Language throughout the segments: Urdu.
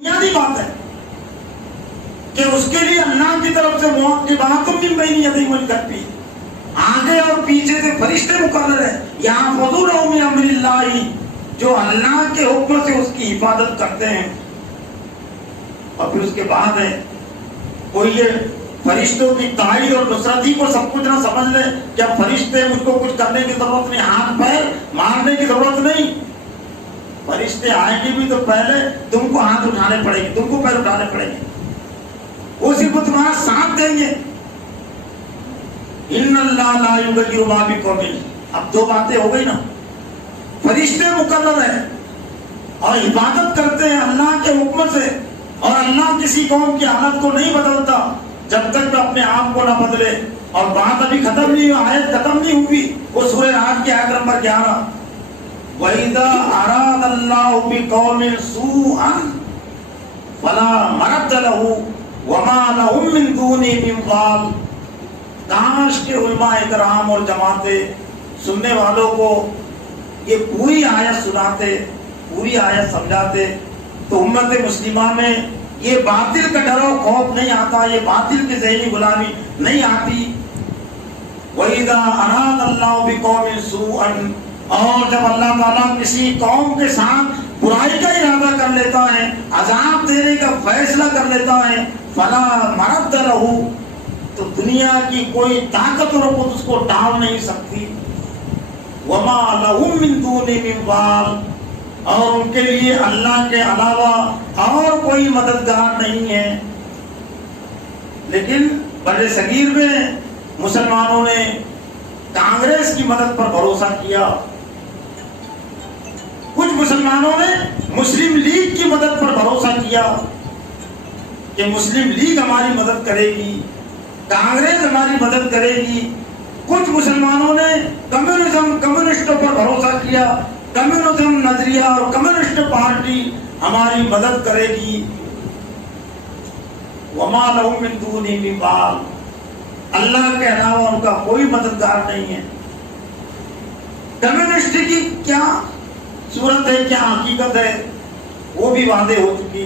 بنیادی بات ہے کہ اس کے لیے اللہ کی طرف سے معاقبات من بین یدیہ والکفی، آگے اور پیچھے سے فرشتے مقرر ہیں یحفظونہ من امر اللہ، جو اللہ کے حکم سے اس کی حفاظت کرتے ہیں۔ اور پھر اس کے بعد ہے کوئی یہ فرشتوں کی تائید اور نصرت ہی کو سب کچھ نہ سمجھ لے کہ اب فرشتے مجھ کو کچھ کرنے کی ضرورت نہیں، ہاتھ پیر مارنے کی ضرورت نہیں۔ فرشتے آئیں گے بھی تو پہلے تم کو ہاتھ اٹھانے پڑے گی، تم کو پیر اٹھانے پڑے گی، وہ صرف تمہارا ساتھ دیں گے۔ ان اللہ لا یغیر ما بقوم، اب دو باتیں ہو گئی نا، فرشتے مقرر ہیں اور عبادت کرتے ہیں اللہ کے حکم سے، اور اللہ کسی قوم کی حالت کو نہیں بدلتا جب تک وہ اپنے آپ کو نہ بدلے۔ اور بات ابھی ختم نہیں ہوئی، آیت ختم نہیں ہوئی، وہ سورہ رعد کی آیت نمبر 11، وَإِذَا أَرَادَ اللَّهُ بِقَوْمٍ سُوءًا فَلَا مَرَدَّ لَهُ وَمَا لَهُم مِّن دُونِهِ مِن وَالٍ۔ کاش کے علماء کرام اور جماعتیں سننے والوں کو یہ پوری آیت سناتے، پوری آیت سمجھاتے تو امت مسلمہ میں یہ باطل کا ڈر و خوف نہیں آتا، یہ باطل کی ذہنی غلامی نہیں آتی۔ وَإِذَا أَرَادَ اللَّهُ بِقَوْمٍ سُوءًا، اور جب اللہ تعالیٰ کسی قوم کے ساتھ برائی کا ارادہ کر لیتا ہے، عذاب دینے کا فیصلہ کر لیتا ہے، فَلَا مَرَدَّ لَهُ، تو دنیا کی کوئی طاقت اور قوت اس کو ٹال نہیں سکتی۔ وَمَا لَهُم مِّن دُونِهِ مِن وَالٍ، اور ان کے لیے اللہ کے علاوہ اور کوئی مددگار نہیں ہے۔ لیکن بڑے صغیر میں مسلمانوں نے کانگریس کی مدد پر بھروسہ کیا، کچھ مسلمانوں نے مسلم لیگ کی مدد پر بھروسہ کیا کہ مسلم لیگ ہماری مدد کرے گی، کانگریس ہماری مدد کرے گی۔ کچھ مسلمانوں نے کمیونسٹوں پر بھروسہ کیا، کمیونزم نظریہ اور کمیونسٹ پارٹی ہماری مدد کرے گی۔ وما لهم من دونه من وال، اللہ کے علاوہ ان کا کوئی مددگار نہیں ہے۔ کمیونسٹ کی کیا صورت ہے، کیا حقیقت ہے، وہ بھی واضح ہو چکی۔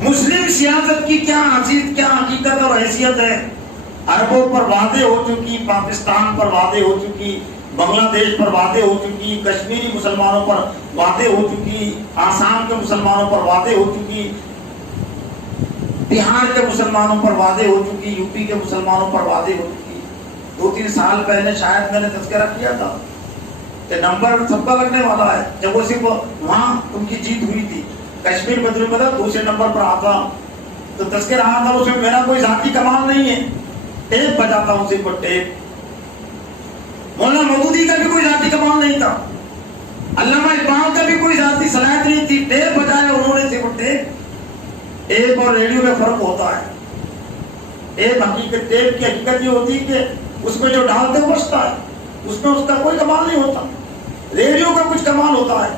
مسلم سیاست کی کیا حقیقت اور حیثیت ہے، عربوں پر واضح ہو چکی، پاکستان پر واضح ہو چکی، بنگلہ دیش پر واضح ہو چکی، کشمیری مسلمانوں پر واضح ہو چکی، آسام کے مسلمانوں پر واضح ہو چکی، بہار کے مسلمانوں پر واضح ہو چکی، یو پی کے مسلمانوں پر واضح ہو چکی۔ 2-3 سال پہلے شاید میں نے تذکرہ کیا تھا کہ نمبر سب کا لگنے والا ہے، جب وہ صرف وہاں ان کی جیت ہوئی تھی، کشمیر بدر مدد دوسرے نمبر پر آتا تو تذکرہ رہا تھا، اس میں میرا کوئی ذاتی کمال نہیں ہے، ٹیپ بجاتا ہوں صرف ٹیپ۔ مولانا مودودی کا بھی کوئی ذاتی کمال نہیں تھا، علامہ اقبال کا بھی کوئی ذاتی صلاحیت نہیں تھی، ٹیپ بجایا انہوں نے صرف ٹیپ۔ ٹیپ اور ریڈیو میں فرق ہوتا ہے، ٹیپ کی حقیقت یہ ہوتی ہے کہ اس میں جو ڈالتے وہ بچتا ہے، اس میں اس کا کوئی کمال نہیں ہوتا، ریڈیو کا کچھ کمال ہوتا ہے۔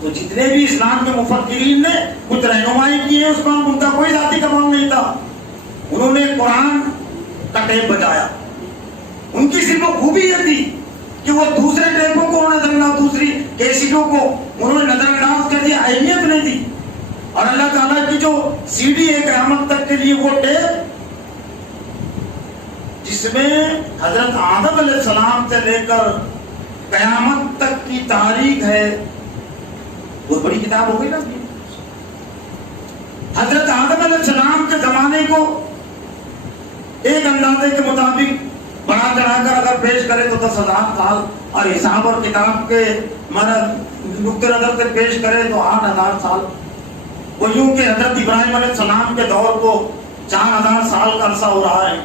تو جتنے بھی اسلام کے مفکرین نے کچھ رہنمائی کی ہے، اس میں ان کا کوئی ذاتی کمال نہیں تھا، انہوں نے قرآن کا ٹیپ بجایا۔ ان کی صرف خوبی یہ تھی کہ وہ دوسرے ٹیپوں کو نظر انداز، دوسری کیسٹوں کو انہوں نے نظر انداز کر دیا، اہمیت نہیں دی۔ اور اللہ تعالیٰ کی جو سی ڈی ہے قیامت تک کے لیے، وہ ٹیپ جس میں حضرت آدم علیہ السلام سے لے کر قیامت تک کی تاریخ ہے، بہت بڑی کتاب ہو گئی نا۔ حضرت آدم علیہ السلام کے زمانے کو ایک اندازے کے مطابق بڑا چڑھا کر اگر پیش کرے تو 10,000 سال، اور حساب اور کتاب کے نقطۂ نظر سے پیش کرے تو 8,000 سال۔ وہ یوں کہ حضرت ابراہیم علیہ السلام کے دور کو 4,000 سال کا عرصہ ہو رہا ہے،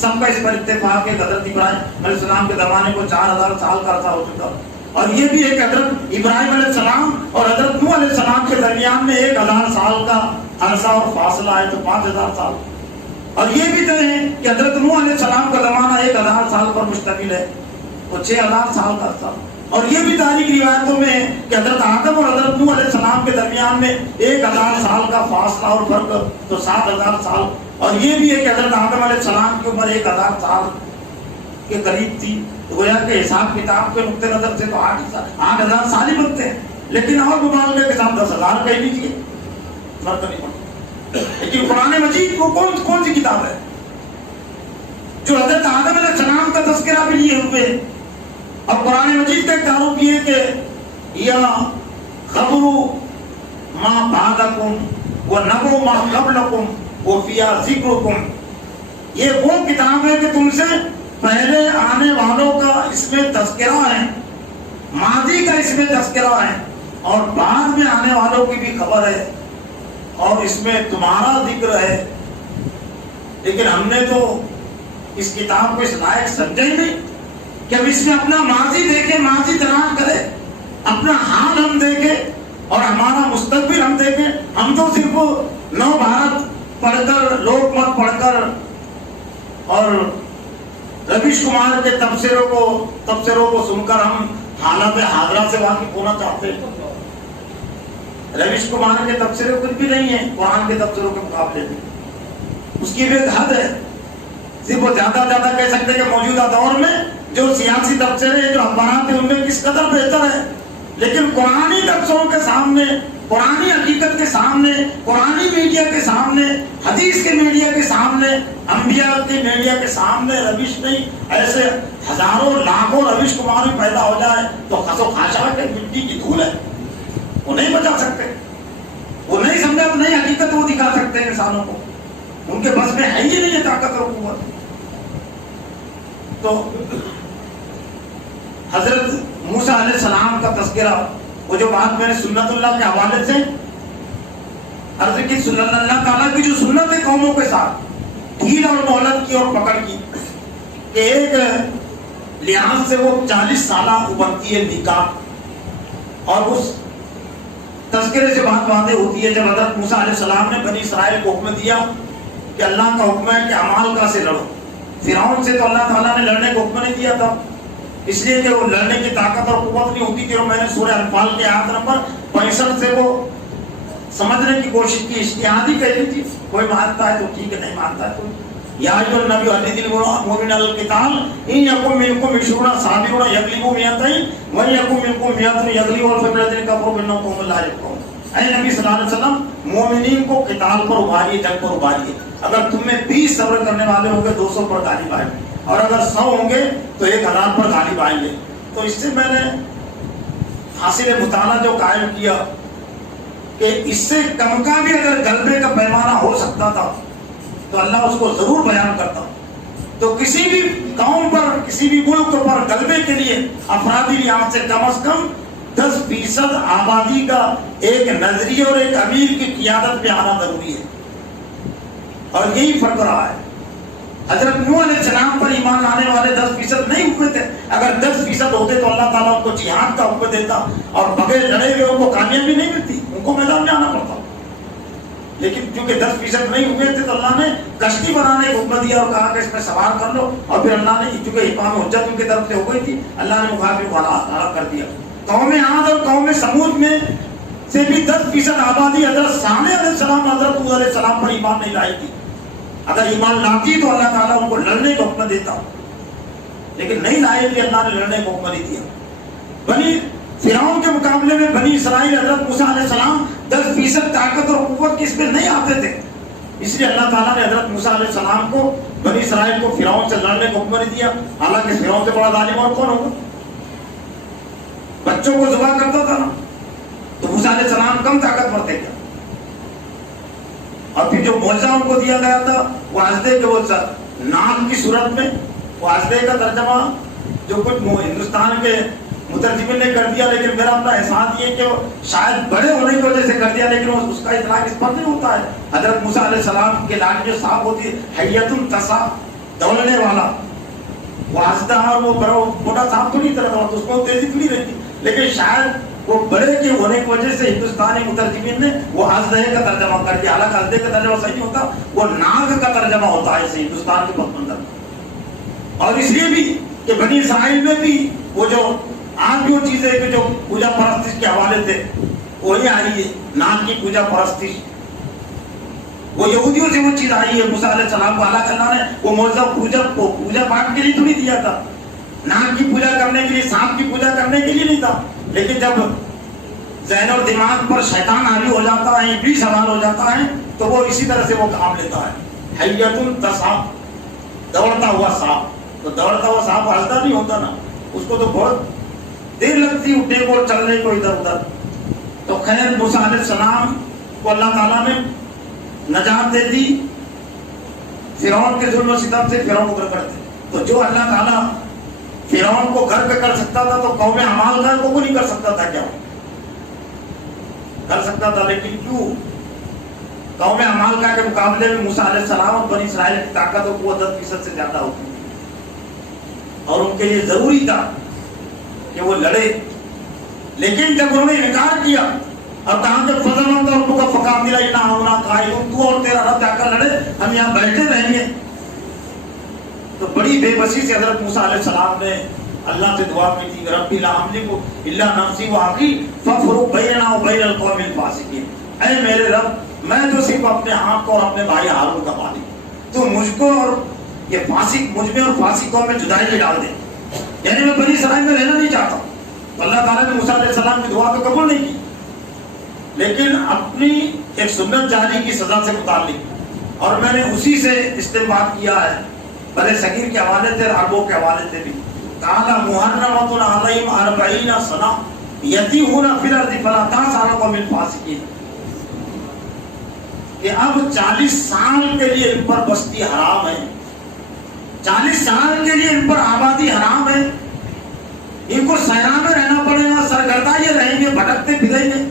سب کا اس پر اتفاق ہے۔ حضرت ابراہیم علیہ السلام کے زمانے کو 4,000 سال کا عرصہ ہو چکا، اور یہ بھی ایک حضرت ابراہیم علیہ السلام اور حضرت نوح علیہ السلام کے درمیان میں 1,000 سال کا عرصہ اور فاصلہ ہے، تو 5,000 سال۔ اور یہ بھی طے ہے کہ حضرت نوح علیہ السلام کا زمانہ 1,000 سال پر مشتمل ہے، تو 6,000 سال کا عرصہ۔ اور یہ بھی تاریخی روایتوں میں ہے کہ حضرت آدم اور حضرت نوح علیہ السلام کے درمیان میں 1,000 سال کا فاصلہ اور فرق، تو 7,000 سال۔ اور یہ بھی ہے کہ حضرت آدم علیہ السلام کی عمر 1,000 سال کے قریب تھی، تو گویا کہ حساب کتاب کے نقطۂ نظر سے تو 8,000 سال ہی بنتے ہیں۔ لیکن اور مبالغے کے ساتھ 10,000 کہہ لیجیے، فرق نہیں پڑتا۔ لیکن قرآن مجید کو کون سی کتاب ہے جو حضرت آدم علیہ السلام کا تذکرہ بھی لیے ہوئے، اور قرآن مجید کا ایک تعارف یہ کہ یا خبر ما بعدکم ونبؤ ما قبلکم وفیہا ذکرکم، یہ وہ کتاب ہے کہ تم سے پہلے آنے والوں کا اس میں تذکرہ ہے، ماضی کا اس میں تذکرہ ہے، اور بعد میں آنے والوں کی بھی خبر ہے، اور اس میں تمہارا ذکر ہے۔ لیکن ہم نے تو اس کتاب کو اس لائق سمجھا ہی نہیں کہ ہم اس میں اپنا ماضی دیکھیں، ماضی تلاش کریں، اپنا حال ہم دیکھیں اور ہمارا مستقبل ہم دیکھیں۔ ہم تو صرف نو بھارت پڑھ کر، لوک مت پڑھ کر اور رویش کمار کے تبصروں کو سن کر ہم حالات حاضرہ سے واقف ہونا چاہتے ہیں۔ رویش کمار کے تبصرے کچھ بھی نہیں ہیں قرآن کے تبصروں کے مقابلے میں، اس کی بھی ایک حد ہے۔ صرف وہ زیادہ کہہ سکتے ہیں کہ موجودہ دور میں جو سیاسی تبصرے جو اخبارات ہیں ان میں کس قدر بہتر ہے، لیکن قرآنی تبصروں کے سامنے، قرآنی حقیقت کے سامنے، قرآنی میڈیا کے سامنے، حدیث کے میڈیا کے سامنے، انبیاء کے میڈیا کے سامنے روش نہیں، ایسے ہزاروں لاکھوں رویش کمار بھی پیدا ہو جائے تو خس و خاشاک کے مٹی کی دھول ہے، وہ نہیں بچا سکتے، وہ نہیں سمجھا، نہیں حقیقت وہ دکھا سکتے ہیں انسانوں کو، ان کے بس میں ہے ہی نہیں ہے طاقت اور قوت۔ تو حضرت موسیٰ علیہ السلام کا تذکرہ، وہ جو بات میں نے سنت اللہ کے حوالے سے عرض کی، سنت اللہ تعالیٰ کی جو سنت ہے قوموں کے ساتھ ڈھیل اور مہلت کی اور پکڑ کی، کہ ایک لحاظ سے وہ 40 سالہ ابھرتی ہے نکاح، اور اس تذکرے سے بات واضح ہوتی ہے جب حضرت موسیٰ علیہ السلام نے بنی اسرائیل کو حکم دیا کہ اللہ کا حکم ہے کہ عمالقہ سے لڑو۔ فرعون سے تو اللہ تعالیٰ نے لڑنے کو حکم نہیں دیا تھا، اس لیے کہ وہ لڑنے کی طاقت اور قوت نہیں ہوتی تھی، اور میں نے سورہ انفال کے آیت نمبر 65 سے وہ سمجھنے کی کوشش کی، اجتہادی کہہ لی تھی، کوئی مانتا ہے تو ٹھیک ہے، نہیں مانتا ہے تو یا ایھا النبی حدث المؤمنین علی القتال ان یکن منکم 20 صابرون یغلبوا مئتین وان یکن منکم 100 یغلبوا الفئتین الذین کفروا بانہم قوم لا یفقہون۔ اے نبی صلی اللہ علیہ وسلم، مومنین کو قتال پر ابھاریے، جنگ پر ابھاریے۔ اگر تم میں 20 صبر کرنے والے ہوں گے 200 پر غالب آئیں گے، اور اگر 100 ہوں گے تو 1000 پر غالب آئیں گے۔ تو اس سے میں نے حاصل مطالعہ جو قائم کیا کہ اس سے کم کا بھی اگر غلبے کا پیمانہ ہو سکتا تھا تو اللہ اس کو ضرور بیان کرتا۔ تو کسی بھی قوم پر، کسی بھی ملک پر غلبے کے لیے افرادی لحاظ سے کم از کم 10% آبادی کا ایک نظریہ اور ایک امیر کی قیادت پہ آنا ضروری ہے، اور یہی فرق رہا ہے۔ حضرت نوح علیہ السلام پر ایمان لانے والے 10% نہیں ہوئے تھے، اگر 10% ہوتے تو اللہ تعالیٰ ان کو جہاد کا حکم دیتا، اور بغیر لڑے ہوئے ان کو کامیابی نہیں ملتی، ان کو میدان میں آنا پڑتا۔ لیکن کیونکہ 10% نہیں ہوئے تھے تو اللہ نے کشتی بنانے کا حکم دیا اور کہا کہ اس میں سوار کر لو، اور پھر اللہ نے چونکہ اتمام حجت ان کی طرف سے ہو گئی تھی، اللہ نے مخالف کو ہلاک کر دیا۔ قوم عاد اور قوم سمود میں سے بھی 10% آبادی حضرت صالح علیہ السلام، حضرت ہود علیہ السلام پر ایمان نہیں لائی تھی۔ اگر ایمان لاتی تو اللہ تعالیٰ ان کو لڑنے کا حکم دیتا، لیکن نہیں لائے تھے، اللہ نے لڑنے کا حکم نہیں دیا۔ بنی فرعون کے مقابلے میں بنی اسرائیل حضرت موسیٰ علیہ السلام 10% طاقت اور قوت کی اس میں نہیں آتے تھے، اس لیے اللہ تعالیٰ نے حضرت موسیٰ علیہ السلام کو، بنی اسرائیل کو فرعون سے لڑنے کا حکم نہیں دیا۔ حالانکہ فرعون سے بڑا ظالم اور کون ہوگا؟ بچوں کو ذبح کرتا تھا نا، تو موسیٰ علیہ السلام کم طاقتور تھے کیا؟ اور پھر جو معجزہ ان کو دیا گیا تھا وہ ہنسدے کے وہ نام کی صورت میں، وہ ہنسدے کا ترجمہ جو کچھ ہندوستان کے مترجمین نے کر دیا، لیکن میرا اپنا احساس یہ کہ شاید بڑے ہونے کی وجہ سے کر دیا، لیکن اس کا اطلاق اس پر نہیں ہوتا ہے۔ حضرت موسیٰ علیہ السلام کے لاٹھی جو سانپ ہوتی ہے، حیۃ التصا، دوڑنے والا، وہ ہنسدہ اور وہ بڑا موٹا سانپ تو نہیں طرح تھا، اس کو تیزی تو نہیں رہتی، لیکن شاید وہ بڑے کے ہونے کی وجہ سے ہندوستانی مترجمین نے وہ ہنسدے کا ترجمہ کر دیا، حالانکہ ہنسدے کا ترجمہ صحیح نہیں ہوتا، وہ ناگ کا ترجمہ ہوتا ہے اسے ہندوستان کے پس منظر میں۔ اور اس لیے بھی کہ بنی اسرائیل میں بھی وہ جو آج جو چیزیں کہ جو پوجا پرستش کے حوالے سے وہی آ رہی ہے، ناگ کی پوجا پرستش، وہ یہودیوں سے وہ چیز آئی ہے۔ موسیٰ علیہ السلام کو اللہ تعالیٰ نے وہ معجزہ پوجا پاٹ کے لیے تو نہیں دیا تھا، ناگ کی پوجا کرنے کے لیے، سانپ کی پوجا کرنے کے لیے نہیں تھا، لیکن جب ذہن اور دماغ پر شیطان حاوی ہو جاتا ہے، ابلیس سوار ہو جاتا ہے، تو وہ اسی طرح سے وہ کام لیتا ہے۔ حیۃ تسعیٰ، دوڑتا ہوا سانپ، تو دوڑتا ہوا سانپ ہلتا نہیں ہوتا نا، اس کو تو بہت دیر لگتی اٹھنے کو، چلنے کو ادھر ادھر۔ تو خیر موسیٰ علیہ السلام کو اللہ تعالیٰ نے نجات دے دی فرعون کے ظلم و ستم سے، فرعون ادھر کرتے۔ تو جو اللہ تعالیٰ فرعون کو گھر پہ کر سکتا تھا تو قوم عمالقہ کو نہیں کر سکتا تھا کیا؟ کر سکتا تھا، لیکن کیوں؟ قوم عمالقہ کے مقابلے میں موسیٰ علیہ السلام اور بنی اسرائیل کی طاقت و قوت 10% سے زیادہ ہوتی، اور ان کے لیے ضروری تھا کہ وہ لڑے۔ لیکن جب انہوں نے انکار کیا اور کہا کہ فضل مند اور تو کا فقا میرا نہ ہونا قائم، تو اور تیرا رب جا کر لڑے، ہم یہاں بیٹھے رہیں گے، تو بڑی بے بسی سے حضرت موسیٰ علیہ السلام نے اللہ سے دعا کی تھی، رب لا املک الا نفسی واخی فافرق بیننا وبین القوم الفاسقین۔ اے میرے رب، میں تو صرف اپنے آپ کو اور اپنے بھائی ہارون کا مالک، تو مجھ کو اور یہ فاسق، مجھ میں اور فاسقوں میں جدائی میں ڈال دے، یعنی میں بنی اسرائیل میں رہنا نہیں چاہتا۔ تو اللہ تعالیٰ نے موسیٰ علیہ السلام کی دعا تو قبول نہیں کی، لیکن اپنی ایک سنت جاری کی سزا سے متعلق، اور میں نے اسی سے استنباط کیا ہے، بڑے صغیر کے حوالے سے، عربوں کے حوالے سے بھی۔ قال محرمۃ علیہم 40 سنہ یتیہون فی الارض فلا تأس علی القوم الفاسقین، کہ اب 40 سال کے لیے ان پر بستی حرام ہے، 40 سال کے لیے ان پر آبادی حرام ہے، ان کو صحرا میں رہنا پڑے گا، سرگردہ یہ رہیں گے، بھٹکتے پھریں گے،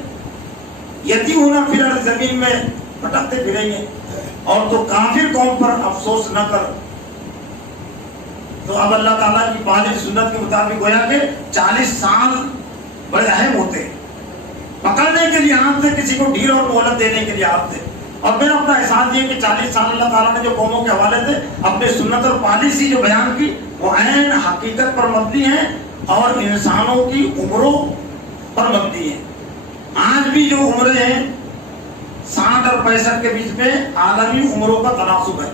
یتیہون فی الارض، زمین میں بھٹکتے پھریں گے، اور تو کافر قوم پر افسوس نہ کر۔ تو اب اللہ تعالیٰ کی پالی سنت کے مطابق گویا کہ 40 سال بڑے اہم ہوتے ہیں، پکڑنے کے لیے آپ تھے، کسی کو ڈھیل اور مہلت دینے کے لیے آپ تھے۔ اور پھر اپنا احساس یہ کہ 40 سال اللہ تعالیٰ نے جو قوموں کے حوالے سے اپنے سنت اور پالیسی جو بیان کی، وہ عین حقیقت پر مبنی ہے اور انسانوں کی عمروں پر مبنی ہے۔ آج بھی جو عمریں ہیں 60 اور 65 کے بیچ میں عالمی عمروں کا تناسب ہے،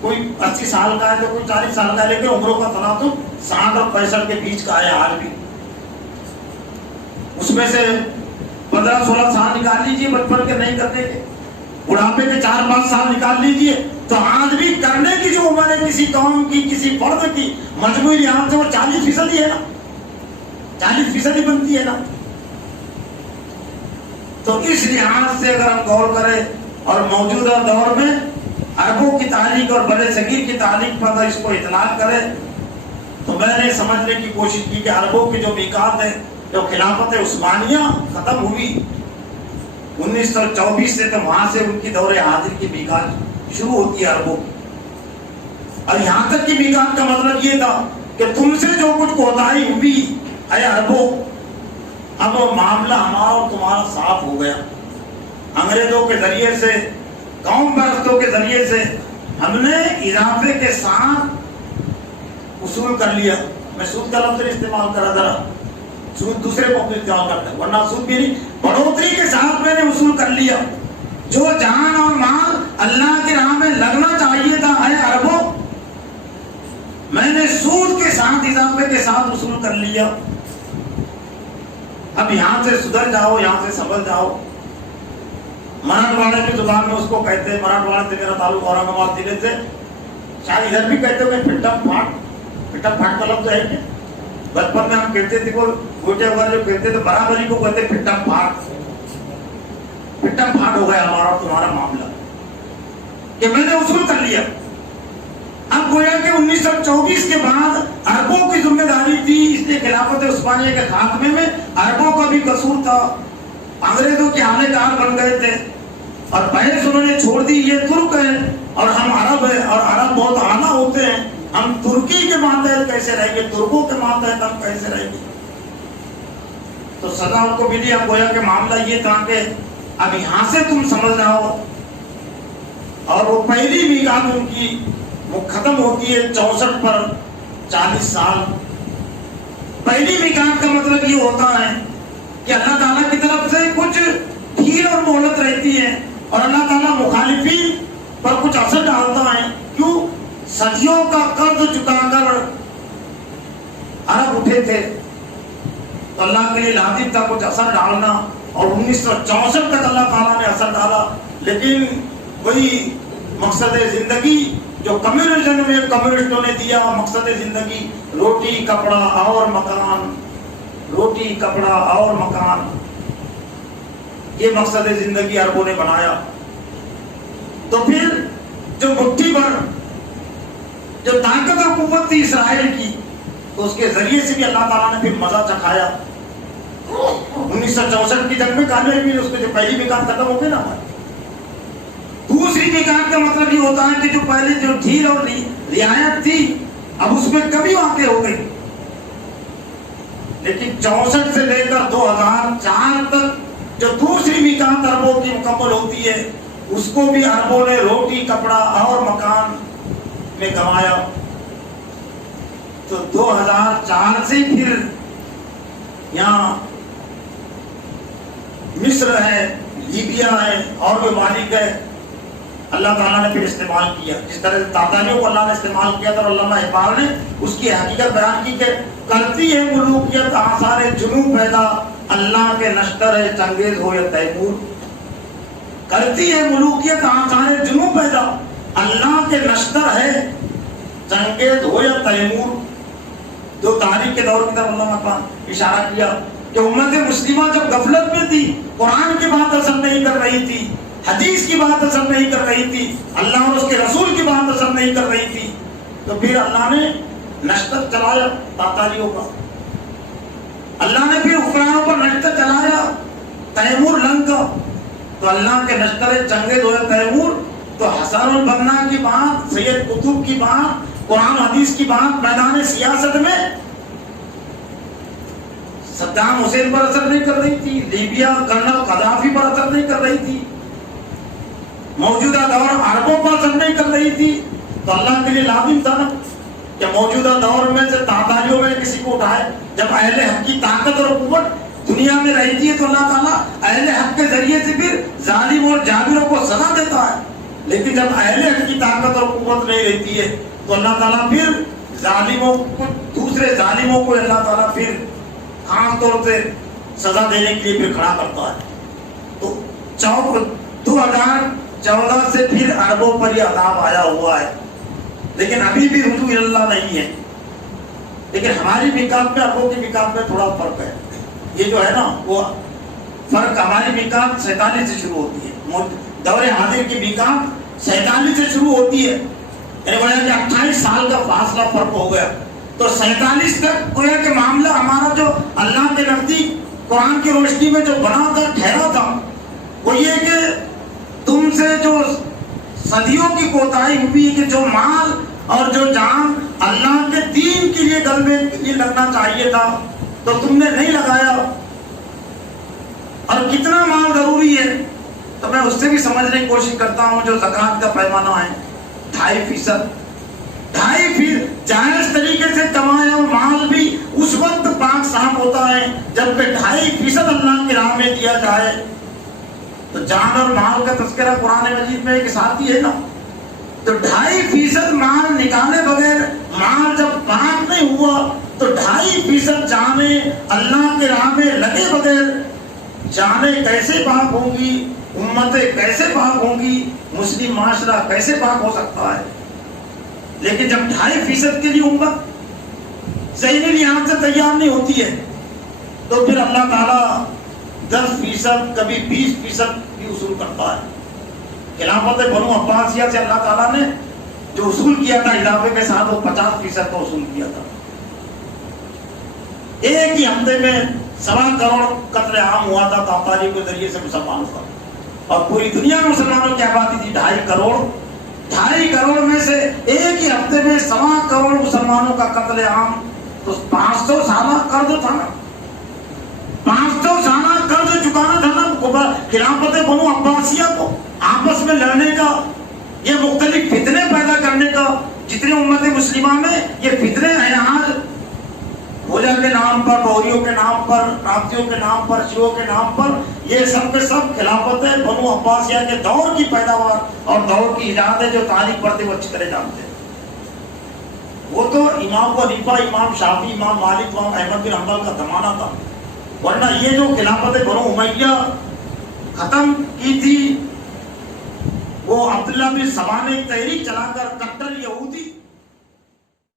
کوئی 80 سال کا ہے تو کوئی 40 سال کا ہے، لیکن عمروں کا تناسب 60 اور 65 کے بیچ کا ہے آج بھی۔ اس میں سے 15-16 سال نکال لیجیے بچپن کے نہیں کرنے کے، بڑھاپے کے 4-5 سال نکال لیجیے، تو آج بھی کرنے کی جو عمر ہے کسی قوم کی، کسی فرد کی، مجموعی لحاظ سے وہ 40% ہی ہے نا، 40% ہی بنتی ہے نا۔ تو اس لحاظ سے اگر ہم غور کریں اور موجودہ دور میں عربوں کی تاریخ اور بڑے صغیر کی تاریخ پر اگر اس کو اطلاق کرے، تو میں نے سمجھنے کی کوشش کی کہ عربوں کی جو میقات ہے، جو خلافت عثمانیہ ختم ہوئی 1924 سے، تو وہاں سے ان کی دور حاضر کی میقات شروع ہوتی ہے عربوں کی، اور یہاں تک کی میقات کا مطلب یہ تھا کہ تم سے جو کچھ کوتاہی ہوئی اے عربوں، اب وہ معاملہ ہمارا اور تمہارا صاف ہو گیا۔ انگریزوں کے ذریعے سے، قوم پرستوں کے ذریعے سے ہم نے اضافے کے ساتھ اصول کر لیا۔ میں سود کا لفظ استعمال کرا، ذرا سود دوسرے کو استعمال کرتا ہے، ورنہ سود بھی نہیں، بڑھوتری کے ساتھ میں نے اصول کر لیا۔ جو جان اور مال اللہ کی راہ میں لگنا چاہیے تھا اے عربوں، میں نے سود کے ساتھ، اضافے کے ساتھ اصول کر لیا۔ اب یہاں سے سدھر جاؤ، یہاں سے سنبھل جاؤ۔ مراٹھواڑے کی زبان میں اس کو کہتے ہیں، مراٹھواڑے سے میرا تعلق اورنگ آباد ضلع سے، شاید ادھر بھی کہتے ہوئے پھٹم پھاٹ، پھٹم پھاٹ کا لفظ ہے کیا؟ بچپن میں ہم کہتے تھے، وہ گوٹے وغیرہ جو کہتے تھے برابری کو کہتے پھٹم پھاٹ۔ پھٹم پھاٹ ہو گیا ہمارا اور تمہارا معاملہ کہ میں نے اصول کر لیا۔ اب گویا کہ 1924 کے بعد عربوں کی ذمہ داری تھی، اس لیے خلافت عثمانیہ کے خاتمے میں عربوں کا بھی قصور تھا۔ انگریزوں کے حالے کار بن گئے تھے اور بحث انہوں نے چھوڑ دی، یہ ترک ہے اور ہم عرب ہیں، اور عرب بہت اعلیٰ ہوتے ہیں، ہم ترکی کے ماتحت کیسے رہیں گے، ترکوں کے ماتحت ہم کیسے رہیں گے؟ تو سزا ان کو ملی۔ اب گویا کہ معاملہ یہ تھا کہ اب یہاں سے تم سمجھ جاؤ، اور وہ پہلی میقات ان کی وہ ختم ہوتی ہے 64 پر 40 سال۔ پہلی میقات کا مطلب یہ ہوتا ہے کہ اللہ تعالیٰ کی طرف سے کچھ ڈھیل اور مہلت رہتی ہے، اور اللہ تعالیٰ مخالفین پر کچھ اثر ڈالتا ہے۔ کیوں؟ صدیوں کا قرض چکا کر عرب اٹھے تھے، تو اللہ کے لیے لازم تھا کچھ اثر ڈالنا، اور 1964 تک اللہ تعالیٰ نے اثر ڈالا، لیکن وہی مقصد زندگی جو کمیونزم میں کمیونسٹوں نے دیا، مقصد زندگی روٹی کپڑا اور مکان، روٹی کپڑا اور مکان، یہ مقصد زندگی عربوں نے بنایا. تو پھر جو مٹھی پر جو طاقت اور قوت تھی اسرائیل کی، تو اس کے ذریعے سے بھی اللہ تعالیٰ نے پھر مزہ چکھایا. 1964 کی جنگ میں کامیابی بھی اس کے جو پہلی میقات ختم ہو گئی نا، دوسری میقات کا مطلب یہ ہوتا ہے کہ جو پہلے جو ڈھیل اور رعایت تھی اب اس میں کمی واقع ہو گئی. لیکن 64 سے لے کر 2004 تک جو دوسری میقات عربوں کی مکمل ہوتی ہے، اس کو بھی عربوں نے روٹی کپڑا اور مکان میں کمایا. تو 2004 سے پھر یہاں مصر ہے، لیبیا ہے اور بھی ممالک ہے، اللہ تعالیٰ نے پھر استعمال کیا. جس طرح تاتاریوں کو اللہ نے استعمال کیا تھا، اور علامہ اقبال نے اس کی حقیقت بیان کی کہ کرتی ہے ملوکیت آثار جنوب پیدا، اللہ کے نشتر ہے چنگیز ہو یا تیمور. کرتی ہے ملوکیت آثار جنوب پیدا، اللہ کے نشتر ہے چنگیز ہو یا تیمور. دو تاریخ کے دور کی طرف علامہ اقبال اشارہ کیا کہ امت مسلمہ جب غفلت میں تھی، قرآن کی بات اثر نہیں کر رہی تھی، حدیث کی بات اثر نہیں کر رہی تھی، اللہ اور اس کے رسول کی بات اثر نہیں کر رہی تھی، تو پھر اللہ نے نشتر چلایا تاتاریوں کا. اللہ نے پھر حکمرانوں پر نشتر چلایا تیمور لنگ کا. تو اللہ کے نشتر چنگیز ہو یا تیمور، تو حسن البنا کی بات، سید قطب کی بات، قرآن حدیث کی بات میدان سیاست میں صدام حسین پر اثر نہیں کر رہی تھی، لیبیا کرنل قذافی پر اثر نہیں کر رہی تھی، موجودہ دور عربوں پر اثر نہیں کر رہی تھی. تو اللہ کے لیے لازم تھا نا کہ موجودہ دور میں سے تاتاریوں میں کسی کو اٹھائے. جب اہل حق کی طاقت اور قوت دنیا میں رہتی ہے تو اللہ تعالیٰ اہل حق کے ذریعے سے پھر ظالم اور جابروں کو سزا دیتا ہے. لیکن جب اہل حق کی طاقت اور قوت نہیں رہتی ہے تو اللہ تعالیٰ پھر ظالموں کو، دوسرے ظالموں کو اللہ تعالیٰ پھر خاص طور سے سزا دینے کے لیے پھر کھڑا کرتا ہے. تو 2014 سے پھر عربوں پر یہ عذاب آیا ہوا ہے، لیکن ابھی بھی رجوع اللہ نہیں ہے. لیکن ہماری میقات میں عربوں کی میقات میں تھوڑا فرق ہے. یہ جو ہے نا وہ فرق، ہماری میقات 47 سے شروع ہوتی ہے، دور حاضر کی میقات 47 سے شروع ہوتی ہے، یعنی گویا کہ 28 سال کا فاصلہ فرق ہو گیا. تو 47 تک گویا کہ معاملہ ہمارا جو اللہ کے نزدیک قرآن کی روشنی میں جو بنا تھا، ٹھہرا تھا، وہ یہ کہ تم سے جو صدیوں کی کوتاہی ہوئی کہ جو مال اور جو جان اللہ کے دین کے لیے غلبے کے لیے لگنا چاہیے تھا تو تم نے نہیں لگایا. اور کتنا مال ضروری ہے تو میں اس سے بھی سمجھنے کی کوشش کرتا ہوں. جو زکوٰۃ کا پیمانہ ہے 2.5%، 2.5% جائز طریقے سے کمایا مال بھی اس وقت پاک صاف ہوتا ہے جب کہ 2.5% اللہ کی راہ میں دیا جائے. تو جان اور مال کا تذکرہ قرآن مجید میں ایک ساتھ ہی ہے نا. تو 2.5% مال نکالے بغیر مال جب پاک نہیں ہوا تو 2.5% جانیں اللہ کے راہ میں لگے بغیر جانیں کیسے پاک ہوں گی، امتیں کیسے پاک ہوں گی، مسلم معاشرہ کیسے پاک ہو سکتا ہے. لیکن جب 2.5% کے لیے امت ذہنی لحاظ سے تیار نہیں ہوتی ہے تو پھر اللہ تعالیٰ 10%، کبھی 20% بھی اصول کرتا ہے. خلافت بنو عباسیہ سے اللہ تعالیٰ نے جو اصول کیا تھا اضافے کے ساتھ وہ 50% کا اصول کیا تھا. ایک ہی ہفتے میں 1.25 کروڑ قتل عام ہوا تھا تاتاری کے ذریعے سے مسلمانوں کا، اور پوری دنیا میں مسلمانوں کی آبادی تھی 2.5 کروڑ. 2.5 کروڑ میں سے ایک ہی ہفتے میں 1.25 کروڑ مسلمانوں کا قتل عام. تو 500 سالہ قرض تھا نا، 500 سالہ قرض چکانا تھا نا خلافت بنو عباسیہ کو، آپس میں لڑنے کا، یہ مختلف فتنے پیدا کرنے کا. جتنے امت مسلمہ میں یہ فتنے ہیں آج، بھوجا کے نام پر، بوریوں کے نام پر، رابطیوں کے نام پر، شیعوں کے نام پر، یہ سب کے سب خلافت بنو عباسیہ کے دور کی پیداوار اور دور کی ایجاد ہے. جو تاریخ پڑھتے وہ اچھی طرح جانتے ہیں. وہ تو امام ابو حنیفہ، امام شافعی، امام مالک، امام احمد بن حنبل کا زمانہ تھا. ورنہ یہ جو خلافت بنو امیہ ختم کی تھی وہ عبداللہ بن سبا نے تحریک چلا کر